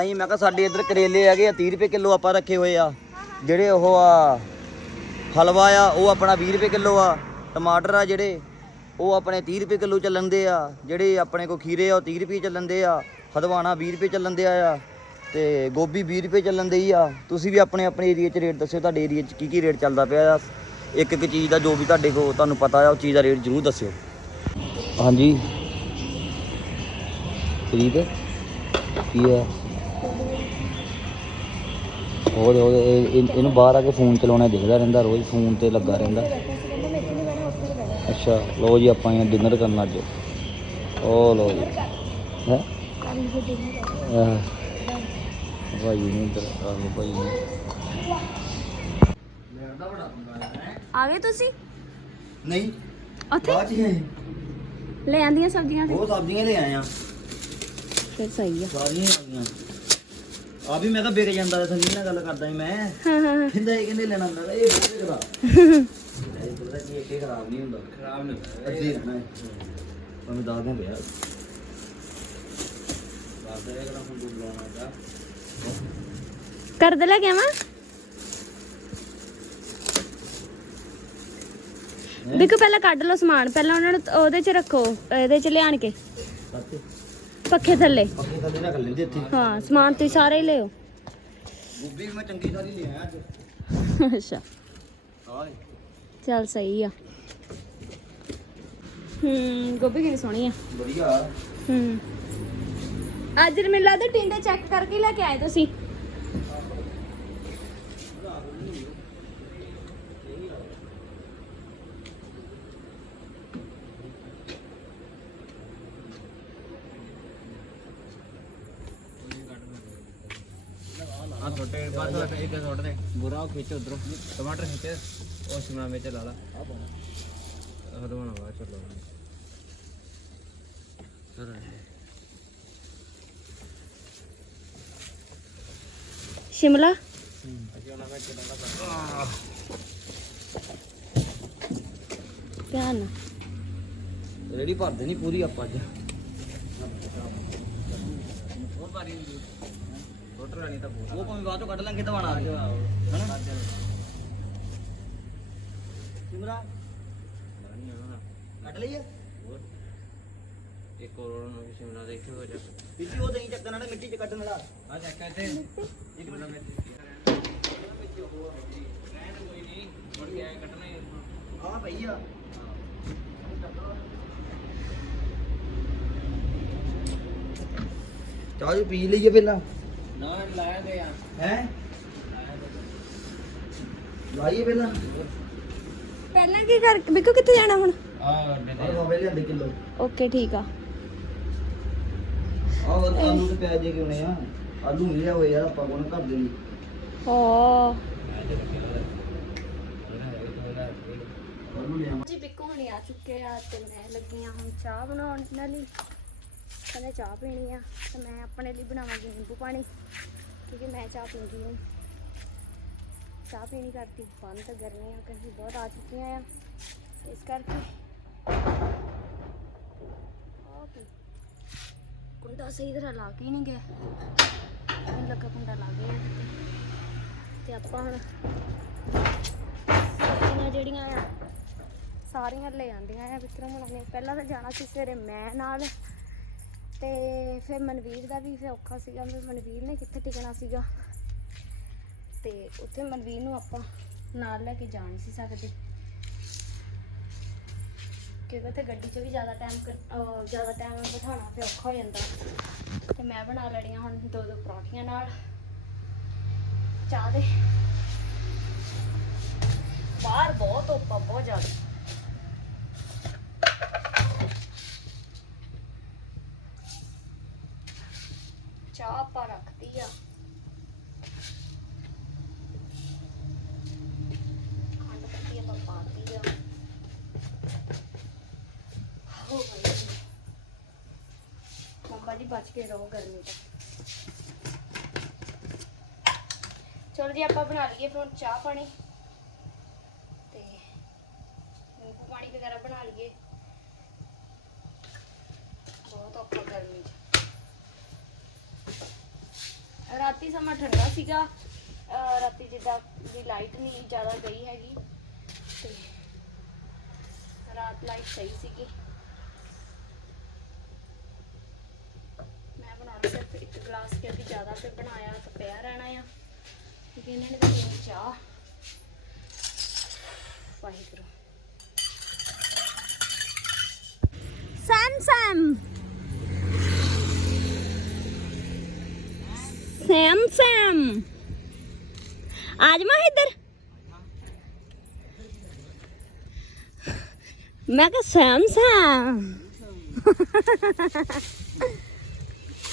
ਨਹੀਂ ਮੈਂ ਕਿਹਾ ਸਾਡੇ ਇੱਧਰ ਕਰੇਲੇ ਹੈਗੇ ਆ 30 ਰੁਪਏ ਕਿਲੋ ਆਪਾਂ ਰੱਖੇ ਹੋਏ ਆ। ਜਿਹੜੇ ਉਹ ਆ, ਹਲਵਾ ਆ, ਉਹ ਆਪਣਾ 20 ਰੁਪਏ ਕਿਲੋ ਆ। ਟਮਾਟਰ ਆ ਜਿਹੜੇ, ਉਹ ਆਪਣੇ 30 ਰੁਪਏ ਕਿਲੋ ਚੱਲਣ ਦੇ ਆ। ਜਿਹੜੇ ਆਪਣੇ ਕੋ ਖੀਰੇ ਆ, ਉਹ 30 ਰੁਪਏ ਚੱਲਣ ਦੇ ਆ। ਹਦਵਾਣਾ 20 ਰੁਪਏ ਚੱਲਣ ਦੇ ਆ ਤੇ ਗੋਭੀ 20 ਰੁਪਏ ਚੱਲਣ ਦੇ ਹੀ ਆ। ਤੁਸੀਂ ਵੀ ਆਪਣੇ ਆਪਣੇ ਏਰੀਆ 'ਚ ਰੇਟ ਦੱਸਿਓ, ਤੁਹਾਡੇ ਏਰੀਆ 'ਚ ਕੀ ਕੀ ਰੇਟ ਚੱਲਦਾ ਪਿਆ ਆ। ਇੱਕ ਇੱਕ ਚੀਜ਼ ਦਾ ਜੋ ਵੀ ਤੁਹਾਡੇ ਕੋ ਤੁਹਾਨੂੰ ਪਤਾ ਆ, ਉਹ ਚੀਜ਼ ਦਾ ਰੇਟ ਜ਼ਰੂਰ ਦੱਸਿਓ। ਹਾਂਜੀ। ਠੀਕ ਕੀ ਹੈ ਹੋਰ ਹੋਰ ਇਹ- ਇਹ- ਇਹਨੂੰ ਬਾਹਰ ਆ ਕੇ ਫੋਨ ਚਲਾਉਣਾ ਦੇਖਦਾ ਰਹਿੰਦਾ ਰੋਜ਼ ਫੋਨ ਤੇ ਲੱਗਾ ਰਹਿੰਦਾ। ਅੱਛਾ ਲੋ ਜੀ ਆਪਾਂ ਇਹ ਡਿਨਰ ਕਰਨਾ ਅੱਜ। ਉਹ ਲੋ ਜੀ। ਹੈ? ਭਾਈ ਨਹੀਂ ਇੱਧਰ ਆਹੋ ਭਾਈ ਨਹੀਂ ਆ ਗਏ ਤੁਸੀਂ? ਨਹੀਂ। ਉੱਥੇ? ਬਾਅਦ ਚ ਹੀ ਆਏ। ਲੈ ਆਂਦੀਆਂ ਸਬਜ਼ੀਆਂ ਉਹ ਸਬਜ਼ੀਆਂ ਲੈ ਆਏ ਆ। ਫਿਰ ਸਹੀ ਆ। ਸਾਰੀਆਂ ਆ ਗਈਆਂ। ਆ ਵੀ ਮੈਂ ਤਾਂ ਵਿਕ ਜਾਂਦਾ ਸੰਜੀਤ ਨਾਲ ਗੱਲ ਕਰਦਾ ਸੀ ਮੈਂ। ਹਾਂ। ਹਾਂ ਕਹਿੰਦਾ ਇਹ ਕਹਿੰਦੇ ਲੈਣਾ ਹੁੰਦਾ ਇਹ ਬਹੁਤ ਖਰਾਬ ਇਹ ਪਤਾ ਕੀ ਇਹ ਕਿ ਖਰਾਬ ਨਹੀਂ ਹੁੰਦਾ। ਖਰਾਬ ਨਹੀਂ ਹੁੰਦਾ ਅੱਧੀ ਰਹਿਣਾ ਹੈ। ਤੁਹਾਨੂੰ ਦੱਸ ਦਿਆਂ ਪਿਆ। ਦੱਸ ਦੇ ਕਿਹੜਾ ਹੁਣ ਤੂੰ ਬੁਲਾਉਣਾ ਦਾ ਕਰ ਦੇ ਲੈ ਕੇ ਆਵਾਂ? ਦੇਖੋ ਪਹਿਲਾਂ ਕੱਢ ਲਓ ਸਮਾਨ ਪਹਿਲਾਂ ਉਹਨਾਂ ਨੂੰ ਉਹਦੇ 'ਚ ਰੱਖੋ ਇਹਦੇ 'ਚ ਲਿਆਣ ਕੇ। ਪੱਖੇ ਥੱਲੇ। ਪੱਕੇ ਥੱਲੇ ਰੱਖ ਲੈਂਦੇ ਇੱਥੇ। ਹਾਂ ਸਮਾਨ ਤੁਸੀਂ ਸਾਰੇ ਹੀ ਲਿਓ। ਗੋਭੀ ਵੀ ਮੈਂ ਚੰਗੀ ਸਾਰੀ ਲੈ ਆਇਆ ਅੱਜ। ਅੱਛਾ। ਹਾਏ ਚੱਲ ਸਹੀ ਆ। ਹੂੰ ਗੋਭੀ ਕਿੰਨੀ ਸੋਹਣੀ ਆ। ਵਧੀਆ। ਹੂੰ। ਅੱਜ ਮੈਨੂੰ ਲੱਗਦਾ ਟਿੰਡੇ ਚੈੱਕ ਕਰਕੇ ਲੈ ਕੇ ਆਏ ਤੁਸੀਂ ਆ ਛੋਟੇ ਬਸ ਇੱਕ ਛੋਟ ਦੇ ਬੁਰਾ ਖਿੱਚ ਉਧਰੋਂ। ਟਮਾਟਰ ਖਿੱਚ ਉਹ ਸ਼ਿਮਲਾ ਮਿਰਚ ਲਾ ਲਾ। ਹਦਵਾਣਾ ਵਾ ਚਲੋ। ਸ਼ਿਮਲਾ? ਧਿਆਨ ਰੇੜੀ ਭਰ ਦੇਣੀ ਪੂਰੀ ਆਪਾਂ ਅੱਜ। ਹੋਰ ਭਾਰੀ ਛੋਟਰ ਵਾਲੀ ਤਾਂ ਬਹੁਤ ਉਹ ਭਾਵੇਂ ਬਾਅਦ ਚੋਂ ਕੱਢ ਲਾਂਗੇ ਦਵਾਣਾ ਹਨਾ? ਸਿਮਰਾ? ਕੱਢ ਲਈਏ ਇੱਕ ਹੋਰ ਨੂੰ ਸ਼ਿਮਲਾ ਦੇਖਿਓ ਹੋ ਜਾ ਪਿੱਛੇ ਉਹ ਦਹੀਂ ਚੱਕਣ ਵਾਲਾ ਮਿੱਟੀ ਚ ਕੱਢਣ ਵਾਲਾ। ਆ ਚੱਕ ਇੱਥੇ। ਸ਼ਿਮਲਾ ਮਿਰਚ ਕੋਈ ਨਹੀਂ ਮੁੜ ਕੇ ਆਏ ਕੱਟਣਾ ਹੀ ਆ ਪਈ ਆ। ਚਾਹ ਜੀ ਪੀ ਲਈਏ ਪਹਿਲਾਂ। ਲਾਇਆ ਤੇ ਆ। ਹੈ? ਲਾਈਏ ਪਹਿਲਾਂ। ਪਹਿਲਾਂ ਕੀ ਕਰ ਬਿੱਕੂ ਕਿੱਥੇ ਜਾਣਾ ਹੁਣ? ਆ ਅੱਡੇ ਆਹ ਬਾਬੇ ਲਿਆਂਦੇ ਕਿਲੋ। ਓਕੇ ਠੀਕ ਆ। ਆਹ ਆਲੂ ਤੇ ਪਿਆਜ਼ ਜੇ ਕਿਉਂ ਨੇ ਆ? ਆਲੂ ਨਹੀਂ ਲਿਆ ਹੋਏ ਯਾਰ ਆਪਾਂ ਕੋਲ ਘਰ ਦੇ ਲਈ ਲਿਆ ਜੀ ਬਿੱਕੂ ਹੁਣੀ ਆ ਚੁੱਕੇ ਆ ਤੇ ਮੈਂ ਲੱਗੀ ਆ ਹੁਣ ਚਾਹ ਬਣਾਉਣ ਲਈ ਕਹਿੰਦੇ ਚਾਹ ਪੀਣੀ ਆ ਤੇ ਮੈਂ ਆਪਣੇ ਲਈ ਬਣਾਵਾਂਗੀ ਨਿੰਬੂ ਪਾਣੀ, ਕਿਉਂਕਿ ਮੈਂ ਚਾਹ ਪੀਂਦੀ ਹਾਂ ਚਾਹ ਪੀਣੀ ਕਰਤੀ ਬੰਦ ਗਰਮੀਆਂ ਕਹੀਂ ਬਹੁਤ ਆ ਚੁੱਕੀਆਂ ਆ। ਇਸ ਕਰਕੇ ਓਕੇ ਕੁੰਡਾ ਸਹੀ ਤਰ੍ਹਾਂ ਲਾ ਕੇ ਨਹੀਂ ਗਿਆ। ਮੈਨੂੰ ਲੱਗਾ ਕੁੰਡਾ ਲਾ ਗਿਆ ਤੇ ਆਪਾਂ ਹੁਣ ਸਬਜ਼ੀਆਂ ਜਿਹੜੀਆਂ ਆ, ਸਾਰੀਆਂ ਲੈ ਆਂਦੀਆਂ ਆ ਵਿਕਰਮ ਹੁਣਾਂ ਨੇ। ਪਹਿਲਾਂ ਤਾਂ ਜਾਣਾ ਸੀ ਸਵੇਰੇ ਮੈਂ ਨਾਲ। ਤੇ ਫਿਰ ਮਨਵੀਰ ਦਾ ਵੀ ਫਿਰ ਔਖਾ ਸੀਗਾ, ਵੀ ਮਨਵੀਰ ਨੇ ਕਿੱਥੇ ਟਿਕਣਾ ਸੀਗਾ। ਤੇ ਉੱਥੇ ਮਨਵੀਰ ਨੂੰ ਆਪਾਂ ਨਾਲ ਲੈ ਕੇ ਜਾ ਨਹੀਂ ਸੀ ਸਕਦੇ। ਕਿਉਂਕਿ ਉੱਥੇ ਗੱਡੀ 'ਚ ਵੀ ਜ਼ਿਆਦਾ ਟਾਈਮ ਜ਼ਿਆਦਾ ਟਾਈਮ ਬਿਠਾਉਣਾ ਫਿਰ ਔਖਾ ਹੋ ਜਾਂਦਾ। ਤੇ ਮੈਂ ਬਣਾ ਲੜੀਆਂ ਹੁਣ ਦੋ ਦੋ ਪਰੌਂਠੀਆਂ ਨਾਲ। ਚਾਹ ਦੇ। ਬਾਹਰ ਬਹੁਤ ਧੁੱਪ ਬਹੁਤ ਜ਼ਿਆਦਾ ਚਾਹ ਆਪਾਂ ਰੱਖਦੀ ਆ ਖੰਡ ਪੱਤੀ ਆਪਾਂ ਪਾਤੀ ਆ ਹੋ ਗਈ ਮੰਮਾ ਜੀ ਬਚ ਕੇ ਰਹੋ ਗਰਮੀ ਤੋਂ ਚਲੋ ਜੀ ਆਪਾਂ ਬਣਾ ਲਈਏ ਫਿਰ ਹੁਣ ਚਾਹ ਪਾਣੀ ਤੇ ਨਿੰਬੂ ਪਾਣੀ ਵਗੈਰਾ ਬਣਾ ਲਈਏ ਬਹੁਤ ਔਖਾ ਗਰਮੀ ਚ ਰਾਤੀ ਸਮਾਂ ਠੰਡਾ ਸੀਗਾ ਅਹ ਰਾਤੀ ਜਿੱਦਾਂ ਦੀ ਲਾਈਟ ਨਹੀਂ ਜ਼ਿਆਦਾ ਗਈ ਹੈਗੀ ਤੇ ਰਾਤ ਲਾਈਟ ਸਹੀ ਸੀਗੀ ਮੈਂ ਬਣਾਉਣਾ ਸਿਰਫ ਇੱਕ ਗਲਾਸ ਕਿਉਂਕਿ ਜ਼ਿਆਦਾ ਤੇ ਬਣਾਇਆ ਤਾਂ ਪਿਆ ਰਹਿਣਾ ਆ ਕਿਉਂਕਿ ਇਹਨਾਂ ਨੇ ਤਾਂ ਪੀਣੀ ਚਾਹ ਵਾਹਿਗੁਰੂ ਸੈਮ ਸੈਮ ਸੈਮ ਸੈਮ आज मैं इधर मैं कहा सैम सैम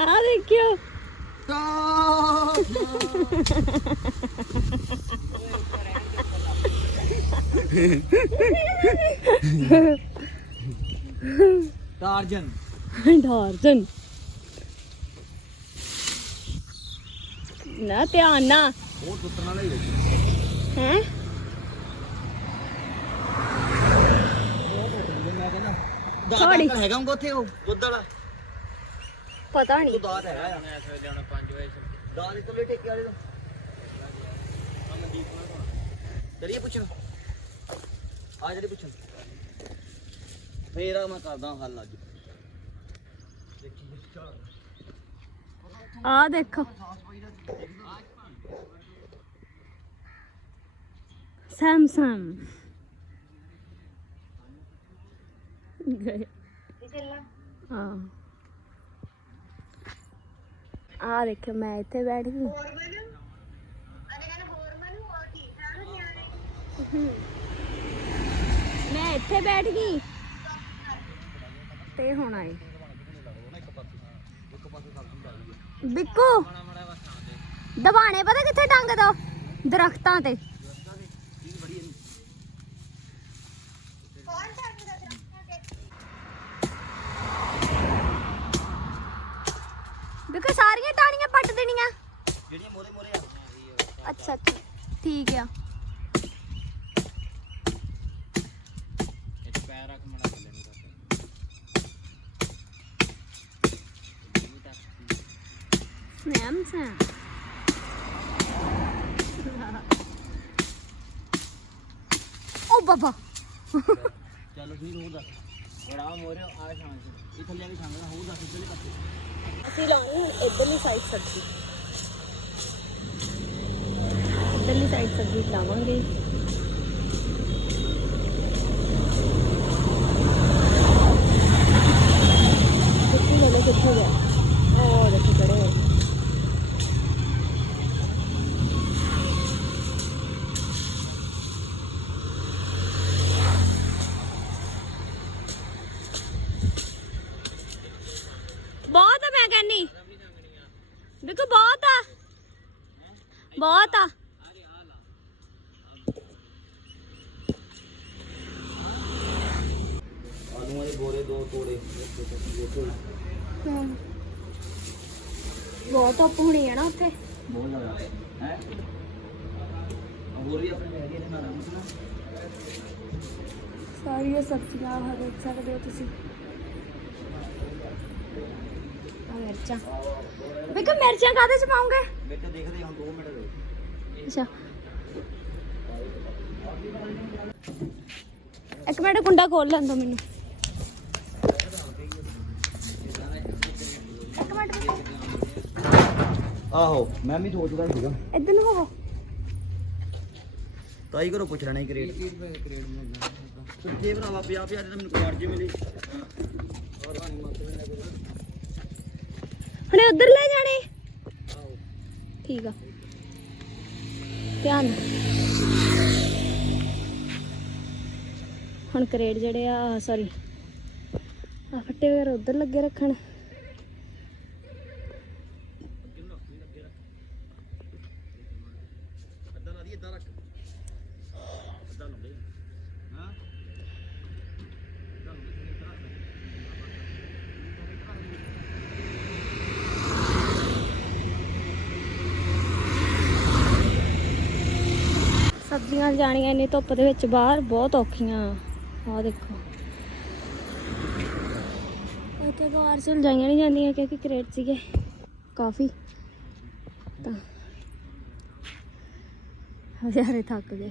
ਆ ਦੇਖਿਓ। ਟਾਰਜਨ ਡਾਰਜਨ ਨਾ ਧਿਆਨ ਨਾ ਉਹ ਦੁੱਤਣਾ ਲਈ ਹੈ? ਦਾਦਾ ਹੈਗਾ ਉਹ ਉੱਥੇ ਉਹ। ਦੁੱਧ ਵਾਲਾ ਪਤਾ ਉਹ ਨਹੀਂ ਦਾਦ ਹੈਗਾ ਆ। ਮੈਂ ਸਵੇਰ ਜਾਣਾ 5 ਵਜੇ ਦਾਦ ਤੋਂ ਲੈ ਠੇਕੇ ਵਾਲੇ ਤੋਂ। ਅਮਨਦੀਪ ਨਾਲ ਕੋਣ ਚਲੀਏ ਪੁੱਛਣ। ਆ ਜਿਹੜੇ ਪੁੱਛਣ। ਫੇਰ ਆ ਮੈਂ ਕਰਦਾ ਹੱਲ ਅੱਜ। ਆ ਦੇਖੋ। ਸੈਮਸੰਗ। ਗਏ ਹਾਂ। ਆ ਦੇਖੋ ਮੈਂ ਇੱਥੇ ਬੈਠ ਗਈ। ਮੈਂ ਇੱਥੇ ਬੈਠ ਗਈ। ਤੇ ਹੁਣ ਆਏ। ਬਿੱਕੂ, ਦਬਾਣੇ ਪਤਾ ਕਿੱਥੇ ਟੰਗ ਦੋ? ਦਰਖਤਾਂ ਤੇ। ਬਿੱਕੂ ਸਾਰੀਆਂ ਟਾਣੀਆਂ ਪੱਟ ਦੇਣੀਆਂ ਜਿਹੜੀਆਂ ਮੋਰੇ ਮੋਰੇ ਆ ਅੱਛਾ ਅੱਛਾ ਠੀਕ ਆ ਇਹ ਪੈਰ ਰੱਖ ਥੱਲੇ ਨੂੰ ਓ ਬਾਬਾ ਚੱਲ ਠੀਕ ਦੱਸ ਬੜਾ ਮੋਰੇ ਆ ਸ਼ਾਂਤ ਇਹ ਥੱਲੇ ਵੀ ਸੰਗਦਾ ਹੋਰ ਦੱਸ ਇੱਧਰਲੇ ਪਾਸੇ। ਅਸੀਂ ਲਾਉਣੀ ਹੁਣ ਇਧਰਲੀ ਸਾਈਡ ਸਬਜ਼ੀ। ਇਧਰਲੀ ਸਾਈਡ ਸਬਜ਼ੀ ਲਾਵਾਂਗੇ ਕਿੱਥੇ ਗਏ ਕਿੱਥੇ ਗਏ ਉਹ ਦੇਖੋ ਖੜੇ ਹੋਏ ਬਹੁਤ ਆ ਮੈਂ ਕਹਿੰਨੀ ਦੇਖੋ ਬਹੁਤ ਆ ਬਹੁਤ ਆ ਆਲੂਆਂ ਦੇ ਬੋਰੇ ਦੋ ਤੋੜੇ ਦੇਖੋ ਬਹੁਤ ਧੁੱਪ ਹੋਣੀ ਹੈ ਨਾ ਉੱਥੇ ਬਹੁਤ ਜ਼ਿਆਦਾ ਹੈ ਹੋਰ ਵੀ ਆਪਣੇ ਹੈਗੇ ਨੇ ਨਾਲ ਮਸਲਾ ਸਾਰੀਆਂ ਸਬਜ਼ੀਆਂ ਆ ਦੇਖ ਸਕਦੇ ਹੋ ਤੁਸੀਂ? ਆ ਮਿਰਚਾਂ। ਵੇਖੋ ਮਿਰਚਾਂ ਕਾਹਦੇ ਚ ਪਾਉਂਗੇ? ਤਾਂ ਦੇਖਦੇ ਹਾਂ 2 ਮਿੰਟ ਦੇ ਅੱਛਾ। ਇੱਕ ਮਿੰਟ ਕੁੰਡਾ ਖੋਲ ਲੈਣ ਦੋ ਮੈਨੂੰ। ਇੱਕ ਮਿੰਟ। ਆਹੋ ਮੈਂ ਵੀ ਸੋਚਦਾ ਸੀਗਾ। ਇੱਧਰ ਨੂੰ ਹੋਵੋ ਤਾਈ ਘਰੋਂ ਪੁੱਛ ਲੈਣਾ ਹੀ ਕਰੇਟ। 30 ਰੁਪਏ ਦਾ ਕਰੇਡ ਮਿਲਦਾ ਭਰਾਵਾ 50 50 ਦੇ ਮੈਨੂੰ ਕੋਈ ਅਰਜੀ ਮਿਲੀ। ਹੁਣੇ ਉਧਰ ਲੈ ਜਾਣੇ। ਠੀਕ ਆ। ਧਿਆਨ ਹੁਣ ਕਰੇਟ ਜਿਹੜੇ ਆ ਸੌਰੀ ਆ ਫੱਟੇ ਵਗੈਰਾ ਉਧਰ ਲੱਗੇ ਰੱਖਣ। ਸਬਜ਼ੀਆਂ ਜਾਣੀਆਂ, ਇੰਨੀ ਧੁੱਪ ਦੇ ਵਿੱਚ ਬਾਹਰ ਬਹੁਤ ਔਖੀਆਂ। ਆਹ ਦੇਖੋ। ਇੱਥੇ ਬਾਹਰ ਸੇ ਜਾਈਆਂ ਨਹੀਂ ਜਾਂਦੀਆਂ ਕਿਉਂਕਿ ਕਰੇਟ ਸੀਗੇ। ਕਾਫੀ। ਤਾਂ। ਹਜ਼ਾਰੇ ਥੱਕ ਗਏ।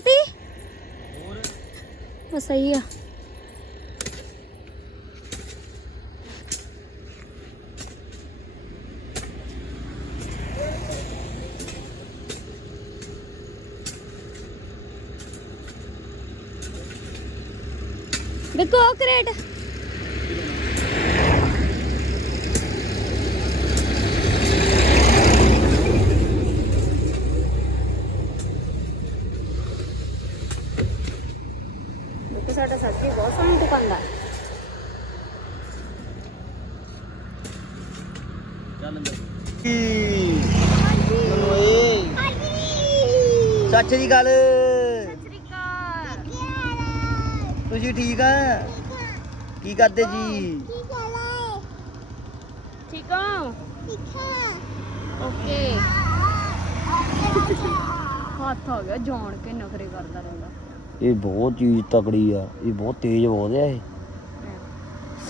ਟਿਕਾਤੀ ਬਸ ਸਹੀ ਆ ਦੇਖੋ ਕਰੇਟ ਦੇਖੋ ਸਾਡਾ ਸਬਜ਼ੀ ਬਹੁਤ ਸੋਹਣੀ ਦੁਕਾਨਦਾਰ ਸੱਚ ਦੀ ਗੱਲ। ਤੁਸੀਂ ਠੀਕ ਆ? ਕੀ ਕਰਦੇ ਜੀ? ਠੀਕ ਹੋ? ਓਕੇ। ਹੱਥ ਹੋ ਗਿਆ ਜਾਣ ਕੇ ਨਖਰੇ ਕਰਦਾ ਰਹਿੰਦਾ। ਇਹ ਬਹੁਤ ਚੀਜ਼ ਤਕੜੀ ਆ ਇਹ ਬਹੁਤ ਤੇਜ਼ ਬਹੁਤ ਆ ਇਹ।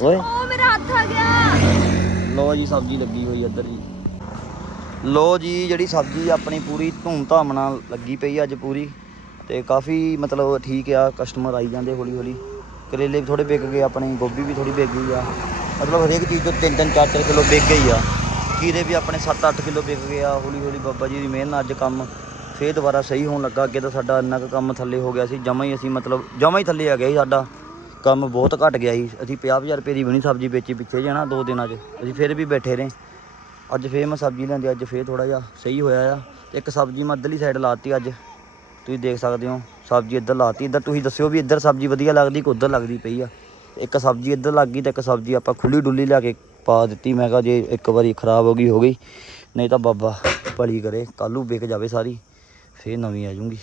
ਓਏ। ਓ ਮੇਰਾ ਹੱਥ ਆ ਗਿਆ। ਲੋ ਜੀ ਸਬਜ਼ੀ ਲੱਗੀ ਹੋਈ ਇੱਧਰ ਜੀ। ਲੋ ਜੀ ਜਿਹੜੀ ਸਬਜ਼ੀ ਆਪਣੀ ਪੂਰੀ ਧੂਮ-ਧਾਮ ਨਾਲ ਲੱਗੀ ਪਈ ਅੱਜ ਪੂਰੀ ਤੇ ਕਾਫੀ ਮਤਲਬ ਠੀਕ ਆ ਕਸਟਮਰ ਆਈ ਜਾਂਦੇ ਹੌਲੀ ਹੌਲੀ ਕਰੇਲੇ ਵੀ ਥੋੜੇ ਵਿਕ ਗਏ ਆਪਣੇ ਗੋਭੀ ਵੀ ਥੋੜੀ ਵਿਕ ਗਈ ਆ। ਮਤਲਬ ਹਰੇਕ ਚੀਜ਼ ਤੋਂ 3-3 4-4 ਕਿਲੋ ਵਿਕ ਗਈ ਆ। ਖੀਰੇ ਵੀ ਆਪਣੇ 7-8 ਕਿਲੋ ਵਿਕ ਗਏ ਆ ਹੌਲੀ ਹੌਲੀ ਬਾਬਾ ਜੀ ਦੀ ਮਿਹਰ ਨਾਲ ਅੱਜ ਕੰਮ ਫੇਰ ਦੁਬਾਰਾ ਸਹੀ ਹੋਣ ਲੱਗਾ, ਅੱਗੇ ਤਾਂ ਸਾਡਾ ਇੰਨਾ ਕੁ ਕੰਮ ਥੱਲੇ ਹੋ ਗਿਆ ਸੀ, ਜਮਾ ਹੀ ਅਸੀਂ ਮਤਲਬ, ਜਮਾ ਹੀ ਥੱਲੇ ਆ ਗਿਆ ਸੀ ਸਾਡਾ। ਕੰਮ ਬਹੁਤ ਘਟ ਗਿਆ ਸੀ। ਅਸੀਂ 50000 ਰੁਪਏ ਦੀ ਵੀ ਨਹੀਂ ਸਬਜ਼ੀ ਵੇਚੀ, ਪਿੱਛੇ ਜਾਣਾ ਦੋ ਦਿਨਾਂ 'ਚ। ਅਸੀਂ ਫਿਰ ਵੀ ਬੈਠੇ ਰਹੇ। ਅੱਜ ਫੇਰ ਮੈਂ ਸਬਜ਼ੀ ਲੈਂਦੀ, ਅੱਜ ਫੇਰ ਥੋੜਾ ਜਿਹਾ ਸਹੀ ਹੋਇਆ ਆ। ਇੱਕ ਸਬਜ਼ੀ ਮੈਂ ਅੱਧਰਲੀ ਸਾਈਡ ਲਾਤੀ ਅੱਜ। ਤੁਸੀਂ ਦੇਖ ਸਕਦੇ ਹੋ, ਸਬਜ਼ੀ ਇੱਧਰ ਲਾਤੀ। ਇੱਧਰ ਤੁਸੀਂ ਦੱਸਿਓ ਵੀ ਇੱਧਰ ਸਬਜ਼ੀ ਵਧੀਆ ਲੱਗਦੀ ਕਿ ਉੱਧਰ ਲੱਗਦੀ ਪਈ ਆ? ਇੱਕ ਸਬਜ਼ੀ ਇੱਧਰ ਲੱਗ ਗਈ ਤੇ ਇੱਕ ਸਬਜ਼ੀ ਆਪਾਂ ਖੁੱਲੀ ਡੁੱਲੀ ਲਿਆ ਕੇ ਪਾ ਦਿੱਤੀ। ਮੈਂ ਕਿਹਾ ਜੇ ਇੱਕ ਵਾਰੀ ਖਰਾਬ ਹੋ ਗਈ ਹੋ ਗਈ। ਨਹੀਂ ਤਾਂ ਬਾਬਾ ਭਲੀ ਕਰੇ, ਕੱਲ੍ਹ ਨੂੰ ਵਿਕ ਜਾਵੇ ਸਾਰੀ। ਫੇਰ ਨਵੀਂ ਆ ਜੂਗੀ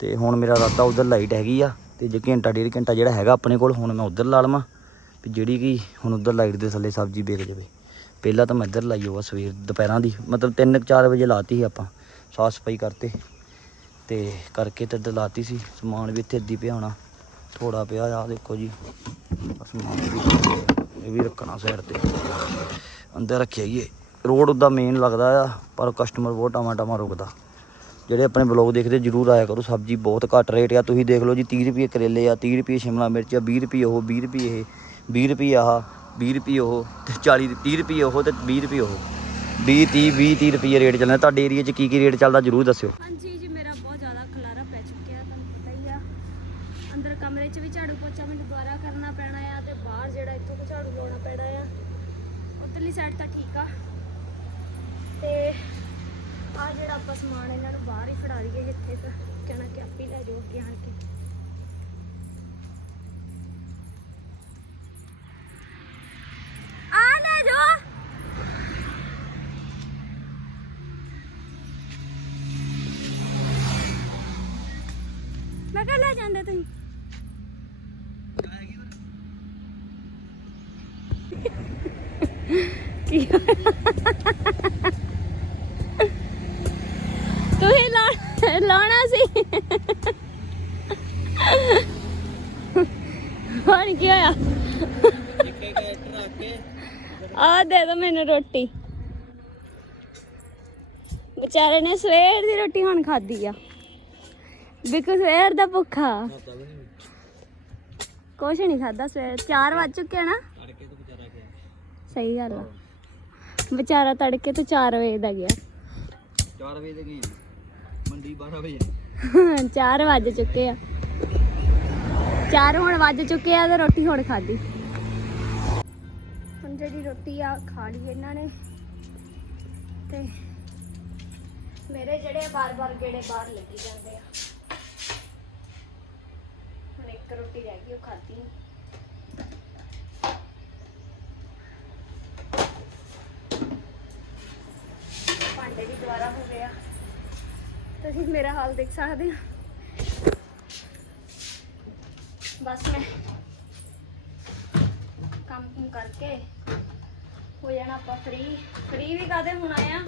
ਤੇ ਹੁਣ ਮੇਰਾ ਰਾਤਾ ਉਧਰ ਲਾਈਟ ਹੈਗੀ ਆ, ਤੇ ਜੇ ਘੰਟਾ, ਡੇਢ ਘੰਟਾ ਜਿਹੜਾ ਹੈਗਾ ਆਪਣੇ ਕੋਲ, ਹੁਣ ਮੈਂ ਉਧਰ ਲਾ ਲਵਾਂ। ਵੀ ਜਿਹੜੀ ਕਿ ਹੁਣ ਉਧਰ ਲਾਈਟ ਦੇ ਥੱਲੇ ਸਬਜ਼ੀ ਵਿਕ ਜਾਵੇ। ਪਹਿਲਾਂ ਤਾਂ ਮੈਂ ਇੱਧਰ ਲਾਈ ਹੋਆ ਸਵੇਰ ਦੁਪਹਿਰਾਂ ਦੀ, ਮਤਲਬ 3-4 ਵਜੇ ਲਾਤੀ ਸੀ ਆਪਾਂ, ਸਾਫ਼ ਸਫ਼ਾਈ ਕਰਤੇ ਤੇ ਕਰਕੇ ਤੇ ਇੱਧਰ ਲਾਤੀ ਸੀ, ਸਮਾਨ ਵੀ ਇੱਥੇ ਅੱਧੀ ਪਿਆ ਹੋਣਾ ਥੋੜਾ ਪਿਆ ਆ, ਦੇਖੋ ਜੀ। ਸਮਾਨ ਵੀ ਇਹ ਵੀ ਰੱਖਣਾ ਸਾਈਡ ਤੇ। ਅੰਦਰ ਰੱਖਿਆ ਜੀ ਰੋਡ ਉਹਦਾ ਮੇਨ ਲੱਗਦਾ ਆ, ਪਰ ਕਸਟਮਰ ਬਹੁਤ ਟਾਮਾ ਟਾਮਾ ਰੁਕਦਾ। ਜਿਹੜੇ ਆਪਣੇ ਬਲੌਗ ਦੇਖਦੇ ਜਰੂਰ ਆਇਆ ਕਰੋ। ਸਬਜ਼ੀ ਬਹੁਤ ਘੱਟ ਰੇਟ ਆ। ਤੁਸੀਂ ਦੇਖ ਲਓ ਜੀ 30 ਰੁਪਏ ਕਰੇਲੇ ਆ 30 ਰੁਪਏ ਸ਼ਿਮਲਾ ਮਿਰਚ ਆ 20 ਰੁਪਏ ਉਹ 20 ਰੁਪਏ ਇਹ 20 ਰੁਪਏ ਆਹ 20 ਰੁਪਏ ਉਹ ਤੇ 40 30 ਰੁਪਏ ਉਹ ਤੇ 20 ਰੁਪਏ ਉਹ। 20 30 20 30 ਰੁਪਏ ਰੇਟ ਚੱਲਦਾ ਤੁਹਾਡੇ ਏਰੀਆ 'ਚ ਕੀ ਕੀ ਰੇਟ ਚੱਲਦਾ ਜਰੂਰ ਦੱਸਿਓ। ਹਾਂਜੀ ਜੀ, ਮੇਰਾ ਬਹੁਤ ਜ਼ਿਆਦਾ ਖਲਾਰਾ ਪੈ ਚੁੱਕਿਆ ਤੁਹਾਨੂੰ ਪਤਾ ਹੀ ਆ। ਅੰਦਰ ਕਮਰੇ 'ਚ ਵੀ ਝਾੜੂ ਪੋਚਾ ਮੈਨੂੰ ਦੁਬਾਰਾ ਕਰਨਾ ਪੈਣਾ ਆ ਤੇ ਬਾਹਰ ਜਿਹੜਾ ਇੱਥੋਂ ਝਾੜੂ ਲਾਉਣਾ ਪੈਣਾ ਆ, ਉਧਰਲੀ ਸਾਈਡ ਤਾਂ ਠੀਕ ਆ। ਤੇ ਆ ਜਿਹੜਾ ਆਪਾਂ ਸਮਾਨ ਇਹਨਾਂ ਨੂੰ ਬਾਹਰ ਹੀ ਫੜਾ ਦਈਏ ਇੱਥੇ ਕਹਿਣਾ ਕਿ ਆਪੇ ਲੈ ਜਾਓ ਅੱਗੇ ਆਣ ਕੇ। ਆ ਲੈ ਜਾਓ। ਮੈਂ ਕਿਹਾ ਲੈ ਜਾਂਦੇ ਤੁਸੀਂ। ਕੀ ਹੋਇਆ? ਤੁਸੀਂ ਲਾ- ਲਾਉਣਾ ਸੀ ਹੁਣ ਕੀ ਹੋਇਆ? ਆ ਦੇ ਦੋ ਮੈਨੂੰ ਰੋਟੀ। ਵਿਚਾਰੇ ਨੇ ਸਵੇਰ ਦੀ ਰੋਟੀ ਹੁਣ ਖਾਧੀ ਆ। ਬਿਕੋ ਸਵੇਰ ਦਾ ਭੁੱਖਾ। ਕੁਛ ਨਹੀਂ ਖਾਦਾ ਸਵੇਰ। 4 ਵੱਜ ਚੁੱਕੇ ਨਾ? ਸਹੀ ਗੱਲ ਆ। ਵਿਚਾਰਾ ਤੜਕੇ ਤੋਂ 4 ਵਜੇ ਦਾ ਗਿਆ। 4 ਵਜੇ ਦੇ ਗਈ ਮੰਡੀ ਹੁੰਦੀ 12 ਵਜੇ। 4 ਵੱਜ ਚੁੱਕੇ ਆ। ਚਾਰ ਹੁਣ ਵੱਜ ਚੁੱਕੇ ਆ ਤੇ ਰੋਟੀ ਹੁਣ ਖਾਧੀ। ਹੁਣ ਜਿਹੜੀ ਰੋਟੀ ਆ, ਖਾ ਲਈ ਇਹਨਾਂ ਨੇ। ਤੇ ਮੇਰੇ ਜਿਹੜੇ ਬਾਰ-ਬਾਰ ਗੇੜੇ ਬਾਹਰ ਲੱਗੀ ਜਾਂਦੇ ਆ। ਹੁਣ ਇੱਕ ਰੋਟੀ ਰਹਿ ਗਈ, ਉਹ ਖਾਧੀ ਭਾਂਡੇ ਵੀ ਦੁਬਾਰਾ ਹੋ ਗਏ ਆ। ਤੁਸੀਂ ਮੇਰਾ ਹਾਲ ਦੇਖ ਸਕਦੇ ਆ। ਬਸ ਮੈਂ ਕੰਮ ਕੁਮ ਕਰਕੇ ਹੋ ਜਾਣਾ ਆਪਾਂ ਫ੍ਰੀ ਫ੍ਰੀ ਵੀ ਕਾਦੇ ਹੁਣ ਆਇਆ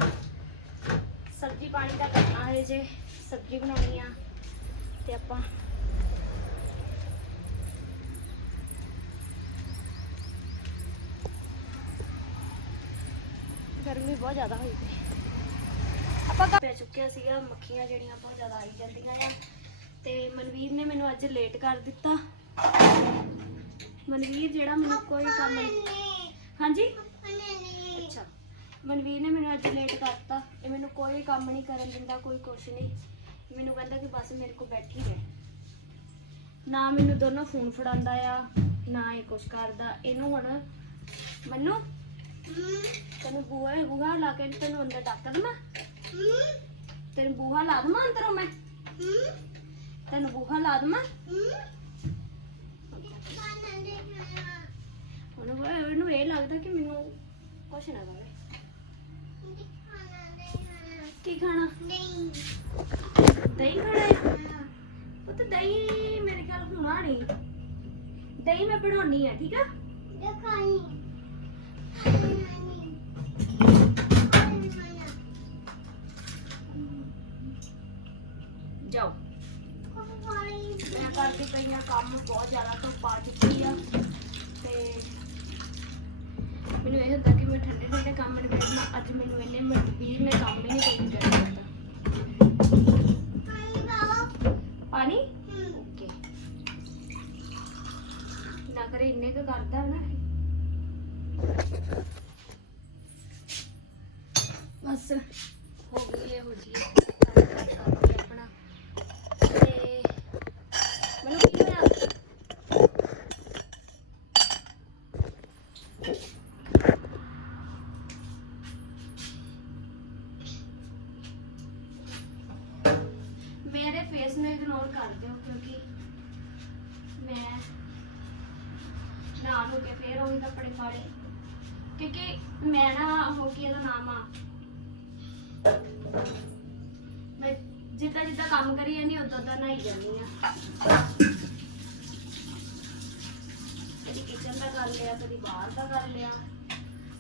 ਸਬਜ਼ੀ ਪਾਣੀ ਦਾ ਕਰਨਾ ਹੈ ਜੇ, ਸਬਜ਼ੀ ਬਣਾਉਣੀ ਆ, ਤੇ ਆਪਾਂ ਗਰਮੀ ਬਹੁਤ ਜ਼ਿਆਦਾ ਹੋਈ ਪਈ। ਆਪਾਂ ਘਰ ਪੈ ਚੁੱਕਿਆ ਸੀਗਾ, ਮੱਖੀਆਂ ਜਿਹੜੀਆਂ ਬਹੁਤ ਜ਼ਿਆਦਾ ਆਈ ਜਾਂਦੀਆਂ ਆ, ਤੇ ਮਨਵੀਰ ਨੇ ਮੈਨੂੰ ਅੱਜ ਲੇਟ ਕਰ ਦਿੱਤਾ। ਮਨਵੀਰ ਜਿਹੜਾ ਮੈਨੂੰ ਕੋਈ ਕੰਮ ਨਹੀਂ ਹਾਂਜੀ? ਅੱਛਾ। ਮਨਵੀਰ ਨੇ ਮੈਨੂੰ ਅੱਜ ਲੇਟ ਕਰਤਾ। ਇਹ ਮੈਨੂੰ ਕੋਈ ਕੰਮ ਨਹੀਂ ਕਰਨ ਦਿੰਦਾ, ਕੋਈ ਕੁਛ ਨਹੀਂ। ਮੈਨੂੰ ਕਹਿੰਦਾ ਕਿ ਬਸ ਮੇਰੇ ਕੋਲ ਬੈਠੀ ਰਹਿ। ਨਾ ਮੈਨੂੰ ਦੋਨੋਂ ਫੋਨ ਫੜਾਉਂਦਾ ਆ, ਨਾ ਇਹ ਕੁਛ ਕਰਦਾ। ਇਹਨੂੰ ਹੁਣ ਮੈਨੂੰ? ਤੈਨੂੰ ਬੂਹਾ ਬੂਹਾ ਲਾ ਕੇ ਤੈਨੂੰ ਅੰਦਰ ਡਾਕਟਰ ਦਵਾਂ? ਤੈਨੂੰ ਬੂਹਾ ਲਾ ਦਵਾਂ ਅੰਦਰੋਂ ਮੈਂ? ਤੈਨੂੰ ਬੂਹਾ ਲਾ ਦਵਾਂ ਹੁਣ ਉਹ- ਉਹਨੂੰ ਇਹ ਲੱਗਦਾ ਕਿ ਮੈਨੂੰ ਕੁਛ ਨਾ ਕਰੇ ਕੀ ਖਾਣਾ ਦਹੀਂ। ਖਾਣਾ ਹੈ? ਉਹ ਤਾਂ ਦਹੀਂ ਮੇਰੇ ਖਿਆਲ ਹੋਣਾ ਨਹੀਂ ਦਹੀਂ ਮੈਂ ਬਣਾਉਣੀ ਆ ਠੀਕ ਆ? ਨਾ ਇੰਨੇ ਕੁ ਕਰਦਾ ਨਾ ਬਸ। ਜਿੱਦਾਂ ਜਿੱਦਾਂ ਕੰਮ ਕਰੀ ਜਾਂਦੀ ਉਦਾਂ ਉਦਾਂ ਨਹਾਈ ਜਾਂਦੀ ਆ। ਕਦੀ ਕਿਚਨ ਦਾ ਕਰ ਲਿਆ ਕਦੀ ਬਾਹਰ ਦਾ ਕਰ ਲਿਆ।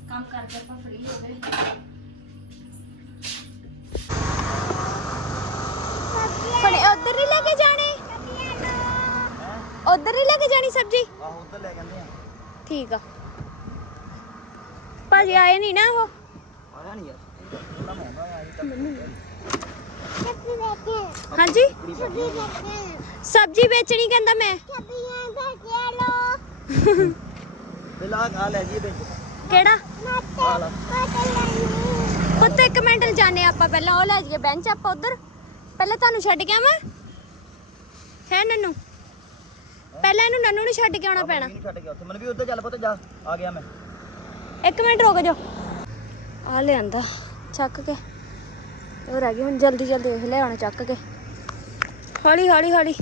ਕੰਮ ਕਰਕੇ ਆਪਾਂ ਫ੍ਰੀ ਹੋ ਗਏ। ਉਧਰ ਹੀ ਲੈ ਕੇ ਜਾਣੀ? ਉਧਰ ਹੀ ਲੈ ਕੇ ਜਾਣੀ ਸਬਜੀ? ਆਹੋ ਉੱਧਰ ਲੈ ਜਾਂਦੇ ਆ। ਠੀਕ ਆ। ਭਾਜੀ ਆਏ ਨਹੀਂ ਨਾ ਉਹ? ਆਇਆ ਨਹੀਂ ਯਾਰ ਬੜਾ ਮਹਿੰਗਾ ਆ ਇਹ ਤਾਂ। ਹਾਂਜੀ? ਸਬਜੀ ਵੇਚਣੀ ਕਹਿੰਦਾ ਮੈਂ। ਬਿਲਾ ਆ ਲੈ ਜੀ ਵਿੱਚ ਕਿਹੜਾ? ਪੁੱਤ ਇੱਕ ਮਿੰਟ ਜਾਣੇ ਆਪਾਂ ਪਹਿਲਾਂ ਉਹ ਲੈ ਜਾਈਏ ਬੈਂਚ ਆਪਾਂ ਉਧਰ। ਪਹਿਲਾਂ ਤੁਹਾਨੂੰ ਛੱਡ ਕੇ ਆਵਾਂ? ਹੈ ਨੰਨੂ? ਪਹਿਲਾਂ ਇਹਨੂੰ ਨੰਨੂ ਨੂੰ ਛੱਡ ਕੇ ਆਉਣਾ ਪੈਣਾ। ਛੱਡ ਗਿਆ ਉੱਥੇ। ਮਨ ਵੀ ਉੱਧਰ ਚੱਲ ਪੁੱਤ ਜਾ। ਆ ਗਿਆ ਮੈਂ। ਇੱਕ ਮਿੰਟ ਰੁਕ ਜਾ ਆ ਲਿਆਂਦਾ। ਚੱਕ ਕੇ। ਉਹ ਰਹਿ ਗਈ ਹੁਣ ਜਲਦੀ ਜਲਦੀ ਇਹ ਲੈ ਆਉਣਾ ਚੱਕ ਕੇ। ਹੌਲੀ ਹੌਲੀ ਹੌਲੀ।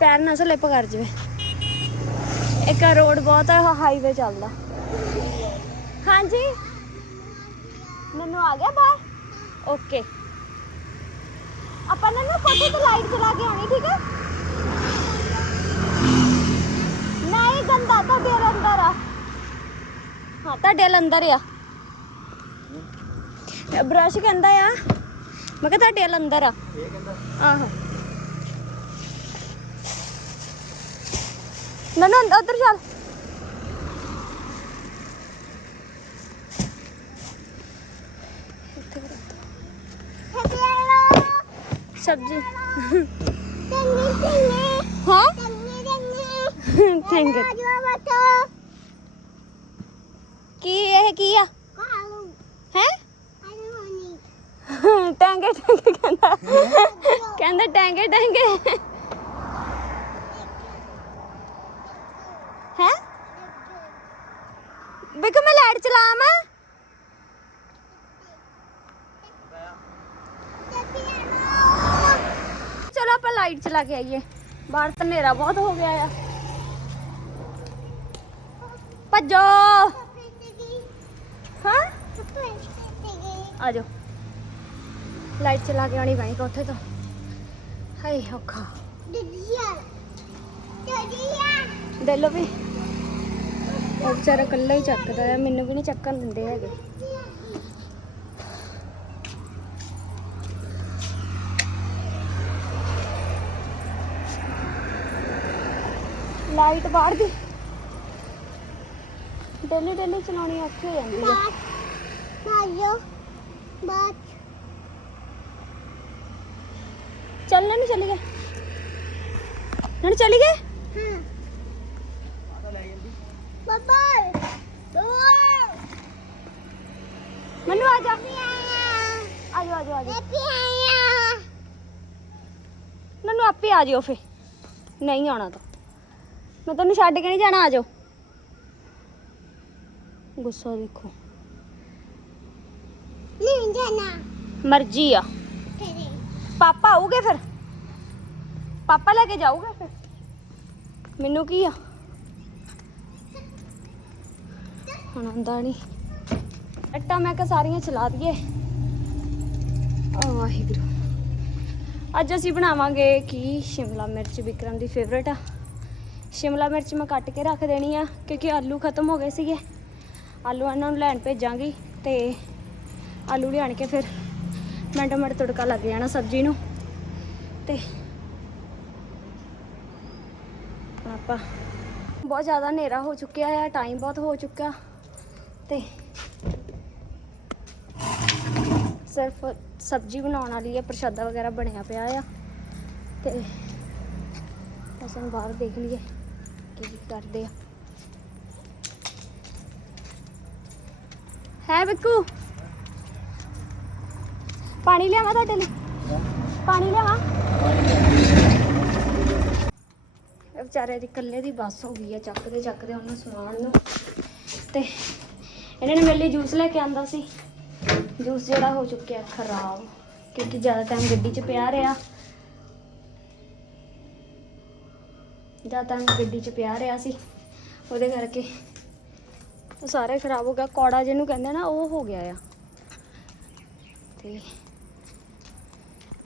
ਪੈਰ ਨਾ ਸਲਿੱਪ ਕਰ ਜਵੇ। ਇੱਕ ਰੋਡ ਬਹੁਤ ਆ ਹਾਈਵੇ ਚੱਲਦਾ। ਹਾਂਜੀ? ਮੈਨੂੰ ਆ ਗਿਆ ਬਾਹਰ? ਓਕੇ ਆਪਾਂ ਨੇ ਨਾ ਕੋਠੇ ਤੇ ਲਾਈਟ ਚਲਾ ਕੇ ਆਉਣੀ, ਠੀਕ ਹੈ ਨਹੀਂ ਗੰਦਾ, ਤੁਹਾਡੇ ਅੰਦਰ ਆ। ਹਾਂ, ਤੁਹਾਡੇ ਅੰਦਰ ਆ। ਬ੍ਰਸ਼ ਕਹਿੰਦਾ ਆ ਮੈਂ ਕਿਹਾ ਤੁਹਾਡੇ ਵੱਲ ਅੰਦਰ ਆ ਇਹ ਕਹਿੰਦਾ ਆਹੋ ਨਾ ਨਾ ਉਧਰ ਚੱਲ ਇੱਥੇ ਕਰ ਸਬਜ਼ੀ ਹਾਂ ਥੈਂਕ ਯੂ ਕੀ ਇਹ ਕੀ ਆ ਹੈ ਟਾਂਗੇ ਟਾਂਗੇ ਕਹਿੰਦਾ ਕਹਿੰਦਾ ਟਾਂਗੇ ਟਾਂਗੇ ਹੈ ਬਿਕ ਮੈਂ ਲਾਈਟ ਚਲਾਵਾਂ ਚਲੋ ਆਪਾਂ ਲਾਈਟ ਚਲਾ ਕੇ ਆਈਏ ਬਾਹਰ ਤਾਂ ਹਨੇਰਾ ਬਹੁਤ ਹੋ ਗਿਆ ਆ ਭੱਜੋ ਹਾਂ ਆ ਜਾਓ ਲਾਈਟ ਚਲਾ ਕੇ ਆਣੀ ਬਾਈ ਕੋਠੇ ਤੋਂ। ਹਾਏ ਔਖਾ। ਦੇ ਲੋ ਵੀ। ਉਹ ਵਿਚਾਰਾ ਇਕੱਲਾ ਹੀ ਚੱਕਦਾ ਆ ਮੈਨੂੰ ਵੀ ਨਹੀਂ ਚੱਕਣ ਦਿੰਦੇ ਹੈਗੇ। ਲਾਈਟ ਬਾਹਰ ਦੀ। ਡੇਲੀ ਡੇਲੀ ਚਲਾਉਣੀ ਔਖੀ ਹੋ ਜਾਂਦੀ ਹੈ ਚੱਲਣੇ ਨਹੀਂ ਚੱਲੀ ਗਏ। ਹੁਣ ਚੱਲੀ ਗਏ? ਮੈਨੂੰ ਆ ਜਾ। ਆ ਜਾ ਆ ਜਾ ਆ ਜਾ ਮੈਨੂੰ ਆਪੇ ਆ ਜਿਓ ਫੇ ਨਹੀਂ ਆਉਣਾ ਤਾਂ। ਮੈਂ ਤੈਨੂੰ ਛੱਡ ਕੇ ਨਹੀਂ ਜਾਣਾ ਆ ਜਾਓ। ਗੁੱਸਾ ਦੇਖੋ। ਮਰਜ਼ੀ ਆ। ਪਾਪਾ ਆਉਗੇ ਫਿਰ? ਪਾਪਾ ਲੈ ਕੇ ਜਾਊਗਾ ਫਿਰ? ਮੈਨੂੰ ਕੀ ਆ? ਹੁਣ ਆਉਂਦਾ ਨਹੀਂ ਅੱਟਾ ਮੈਂ ਕਿ ਸਾਰੀਆਂ ਚਲਾ ਦਈਏ। ਵਾਹਿਗੁਰੂ। ਅੱਜ ਅਸੀਂ ਬਣਾਵਾਂਗੇ ਕੀ? ਸ਼ਿਮਲਾ ਮਿਰਚ ਵਿਕਰਮ ਦੀ ਫੇਵਰਟ ਆ। ਸ਼ਿਮਲਾ ਮਿਰਚ ਮੈਂ ਕੱਟ ਕੇ ਰੱਖ ਦੇਣੀ ਆ, ਕਿਉਂਕਿ ਆਲੂ ਖਤਮ ਹੋ ਗਏ ਸੀਗੇ। ਆਲੂ ਇਹਨਾਂ ਨੂੰ ਲੈਣ ਭੇਜਾਂਗੀ ਤੇ ਆਲੂ ਲਿਆਣ ਕੇ ਫਿਰ ਮਿੰਟ ਮਿੰਟ ਤੜਕਾ ਲੱਗ ਜਾਣਾ ਸਬਜ਼ੀ ਨੂੰ। ਤੇ ਆਪਾਂ ਬਹੁਤ ਜ਼ਿਆਦਾ ਹਨੇਰਾ ਹੋ ਚੁੱਕਿਆ ਆ ਟਾਈਮ ਬਹੁਤ ਹੋ ਚੁੱਕਾ। ਤੇ ਸਿਰਫ ਸਬਜ਼ੀ ਬਣਾਉਣ ਵਾਲੀ ਹੈ ਪ੍ਰਸ਼ਾਦਾ ਵਗੈਰਾ ਬਣਿਆ ਪਿਆ ਆ। ਤੇ ਅਸੀਂ ਬਾਹਰ ਦੇਖ ਲਈਏ ਕੀ ਕੀ ਕਰਦੇ ਆ। ਹੈ ਬਿੱਕੂ ਪਾਣੀ ਲਿਆਵਾਂ ਤੁਹਾਡੇ ਲਈ? ਪਾਣੀ ਲਿਆਵਾਂ? ਇਹ ਵਿਚਾਰੇ ਦੀ ਇਕੱਲੇ ਦੀ ਬੱਸ ਹੋ ਗਈ ਆ, ਚੱਕਦੇ ਚੱਕਦੇ ਉਹਨੂੰ ਸਮਾਨ ਨੂੰ। ਤੇ ਇਹਨਾਂ ਨੇ ਮੇਰੇ ਲਈ ਜੂਸ ਲੈ ਕੇ ਆਂਦਾ ਸੀ। ਜੂਸ ਜਿਹੜਾ ਹੋ ਚੁੱਕਿਆ ਖਰਾਬ, ਕਿਉਂਕਿ ਜ਼ਿਆਦਾ ਟਾਈਮ ਗੱਡੀ 'ਚ ਪਿਆ ਰਿਹਾ। ਜ਼ਿਆਦਾ ਟਾਈਮ ਗੱਡੀ 'ਚ ਪਿਆ ਰਿਹਾ ਸੀ। ਉਹਦੇ ਕਰਕੇ ਉਹ ਸਾਰੇ ਖਰਾਬ ਹੋ ਗਿਆ। ਕੌੜਾ ਜਿਹਨੂੰ ਕਹਿੰਦੇ ਨਾ, ਉਹ ਹੋ ਗਿਆ ਆ। ਤੇ